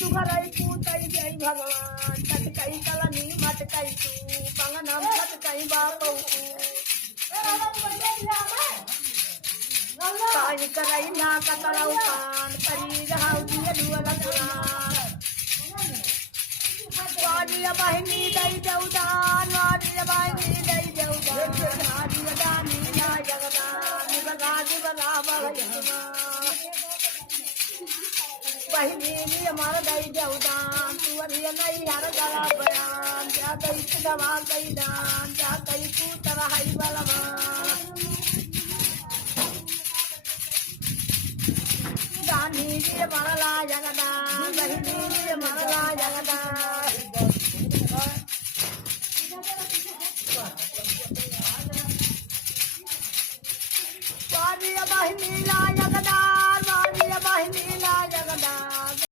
सुघरई पूतई जय भगवान टटकई तलनी मटकई तू कंगनम फटकई बापू काई करई ना कतरौ कान करी रहाउ दिय दुअल पुराण वाडिया बहिनी दई देउदान वाडिया बहिनी दई देउदान वाडिया दानी ना जगदान बगा बगा भगवान बहिनी नी हमारा दई देउदान तू अरिया नहीं हर गला बयान जा दई दवा दई दान जा दई तू तरहाई बलवान दानी नी हमारा ला जगदान